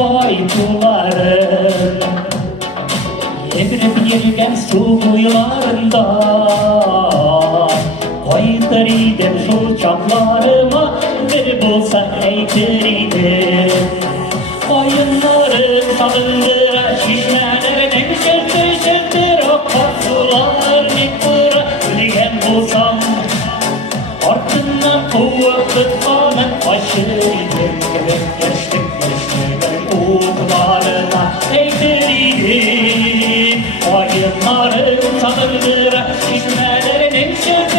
koydularım. Evrip gelgen su kuyularında koydur idim şu çaplarıma, bir bulsa eytir idim. Koyunları salındıra, şişmelerine şırtır şırtır o korkular yıktıra. Ölüyen bulsam ardından kuva kıtmanın başıydım. Geçtim ben uğurlarına eytir idim. Koyunları salındıra, şişmelerine şırtır